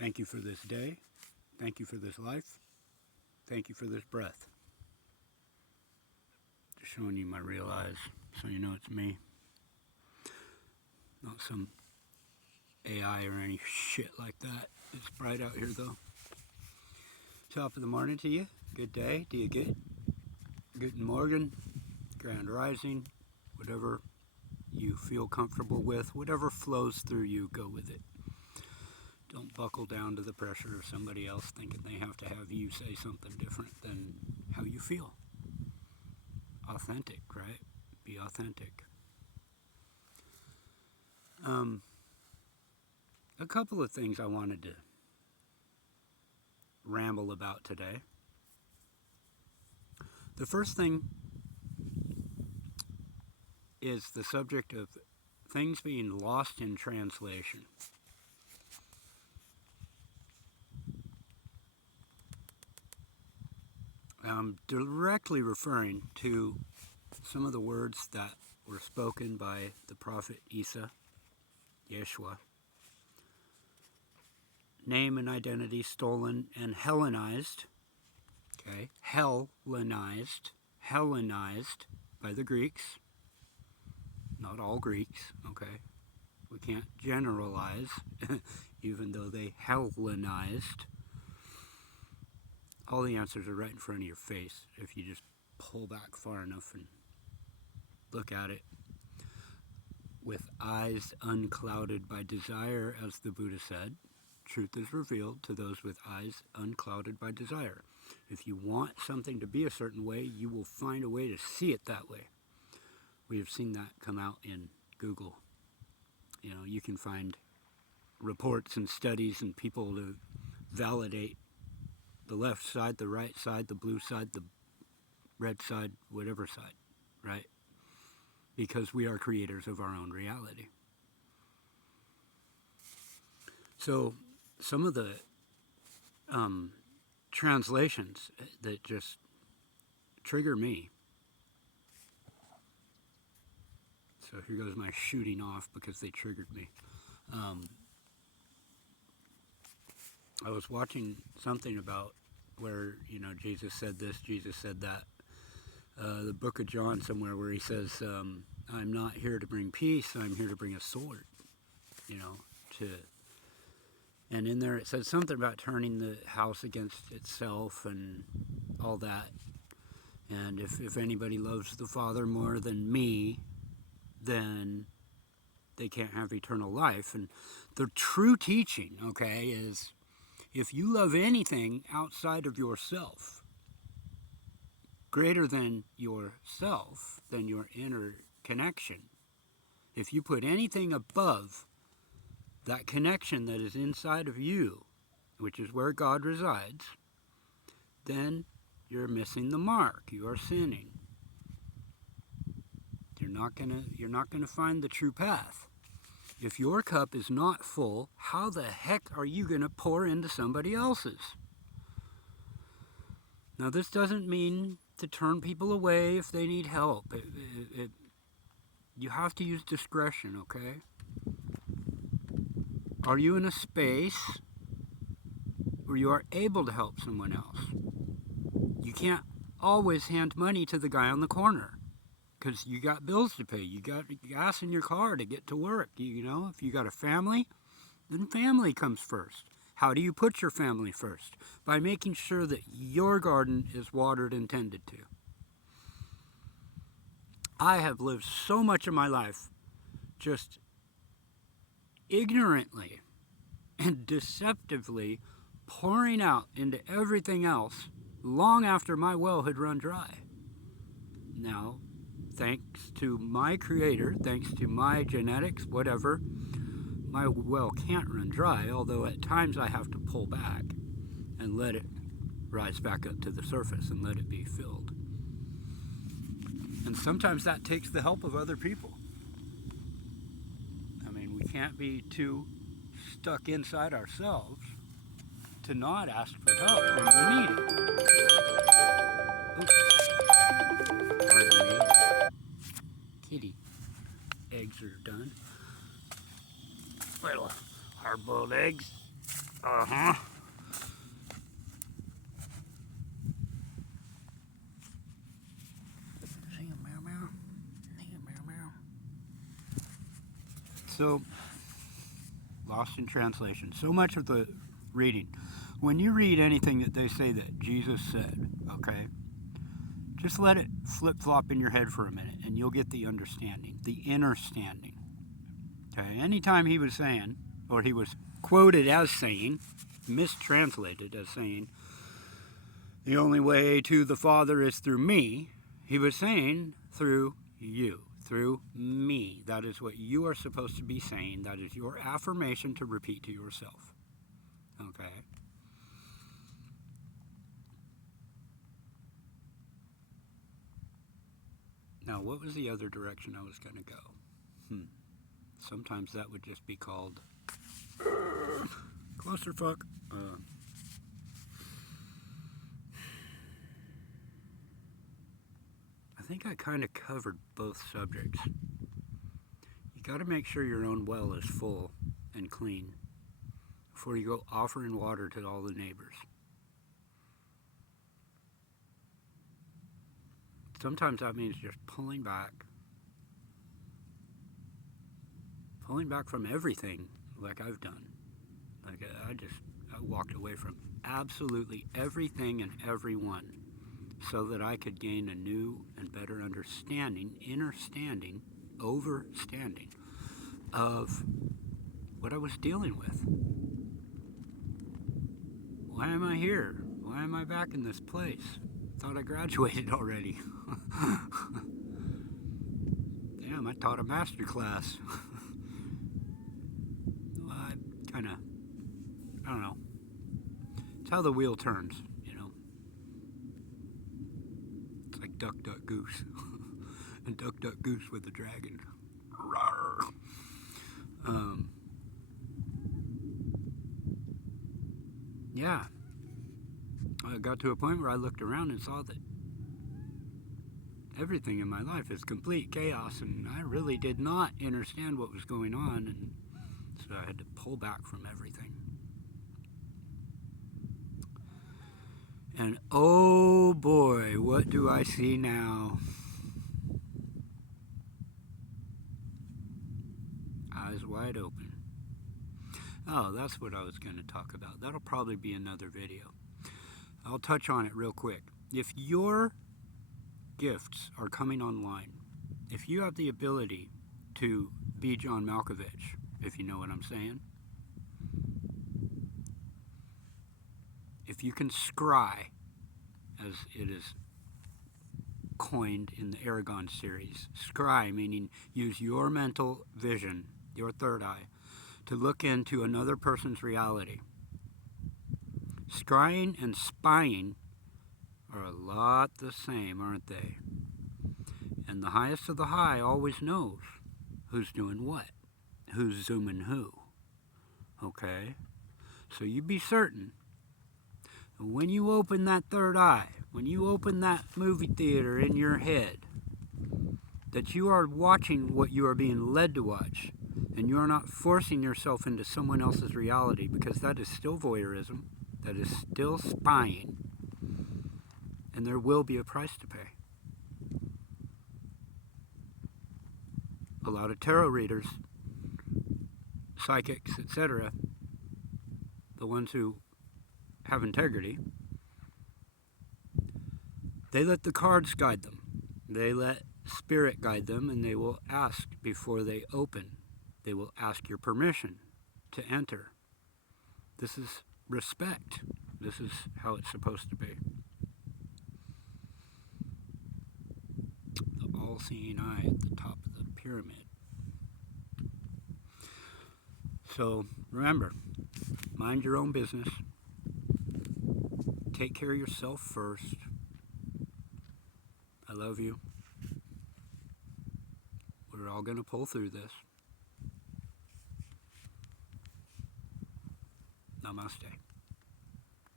Thank you for this day. Thank you for this life. Thank you for this breath. Just showing you my real eyes so you know it's me. Not some AI or any shit like that. It's bright out here though. Top of the morning to you. Good day. Do you get Guten Morgen, Grand Rising, whatever you feel comfortable with, whatever flows through you, go with it. Don't buckle down to the pressure of somebody else thinking they have to have you say something different than how you feel. Authentic, right? Be authentic. A couple of things I wanted to ramble about today. The first thing is the subject of things being lost in translation. I'm directly referring to some of the words that were spoken by the prophet Isa, Yeshua. Name and identity stolen and Hellenized. Okay, Hellenized by the Greeks. Not all Greeks, okay? We can't generalize, even though they Hellenized. All the answers are right in front of your face if you just pull back far enough and look at it with eyes unclouded by desire, as the Buddha said. Truth is revealed to those with eyes unclouded by desire. If you want something to be a certain way, you will find a way to see it that way. We have seen that come out in Google. You know, you can find reports and studies and people to validate the left side, the right side, the blue side, the red side, whatever side, right? Because we are creators of our own reality. So some of the translations that just trigger me. So here goes my shooting off because they triggered me. I was watching something about where, Jesus said this, Jesus said that. The book of John somewhere where he says, I'm not here to bring peace, I'm here to bring a sword. And in there it says something about turning the house against itself and all that. And if anybody loves the Father more than me, then they can't have eternal life. And the true teaching, okay, is if you love anything outside of yourself, greater than yourself, than your inner connection, if you put anything above that connection that is inside of you, which is where God resides, then you're missing the mark. You are sinning. You're not gonna find the true path. If your cup is not full, how the heck are you gonna pour into somebody else's? Now, this doesn't mean to turn people away if they need help. You have to use discretion, okay? Are you in a space where you are able to help someone else? You can't always hand money to the guy on the corner because you got bills to pay. You got gas in your car to get to work. If you got a family, then family comes first. How do you put your family first? By making sure that your garden is watered and tended to. I have lived so much of my life just ignorantly and deceptively pouring out into everything else long after my well had run dry. Now, thanks to my creator, thanks to my genetics, whatever, my well can't run dry, although at times I have to pull back and let it rise back up to the surface and let it be filled. And sometimes that takes the help of other people. I mean, we can't be too stuck inside ourselves to not ask for help when we need it. Oops. Pardon me. Kitty eggs are done. Little hard-boiled eggs. Uh-huh. So, lost in translation. So much of the reading. When you read anything that they say that Jesus said, okay, just let it flip-flop in your head for a minute and you'll get the understanding, the inner standing. Okay, anytime he was saying, or he was quoted as saying, mistranslated as saying, the only way to the Father is through me, he was saying through you, through me. That is what you are supposed to be saying. That is your affirmation to repeat to yourself. Okay? Now, what was the other direction I was going to go? Sometimes that would just be called clusterfuck. I think I kind of covered both subjects. You got to make sure your own well is full and clean before you go offering water to all the neighbors. Sometimes that means just pulling back from everything like I've done. Like I walked away from absolutely everything and everyone so that I could gain a new and better understanding, understanding of what I was dealing with. Why am I here? Why am I back in this place? Thought I graduated already. Damn, I taught a master class. Well, I don't know. It's how the wheel turns, you know. It's like Duck, Duck, Goose. And Duck, Duck, Goose with the dragon. Rawr. Yeah. I got to a point where I looked around and saw that everything in my life is complete chaos, and I really did not understand what was going on, and so I had to pull back from everything. And oh boy, what do I see now? Eyes wide open. Oh, that's what I was going to talk about. That'll probably be another video. I'll touch on it real quick. If your gifts are coming online, if you have the ability to be John Malkovich, if you know what I'm saying, if you can scry, as it is coined in the Aragon series, scry meaning use your mental vision, your third eye, to look into another person's reality. Scrying and spying are a lot the same, aren't they? And the highest of the high always knows who's doing what, who's zooming who. Okay? So you be certain that when you open that third eye, when you open that movie theater in your head, that you are watching what you are being led to watch, and you are not forcing yourself into someone else's reality, because that is still voyeurism, that is still spying, and there will be a price to pay. A lot of tarot readers, psychics, etc., the ones who have integrity, they let the cards guide them. They let spirit guide them, and they will ask before they open. They will ask your permission to enter. This is respect. This is how it's supposed to be. The all-seeing eye at the top of the pyramid. So remember, mind your own business. Take care of yourself first. I love you. We're all going to pull through this. Namaste.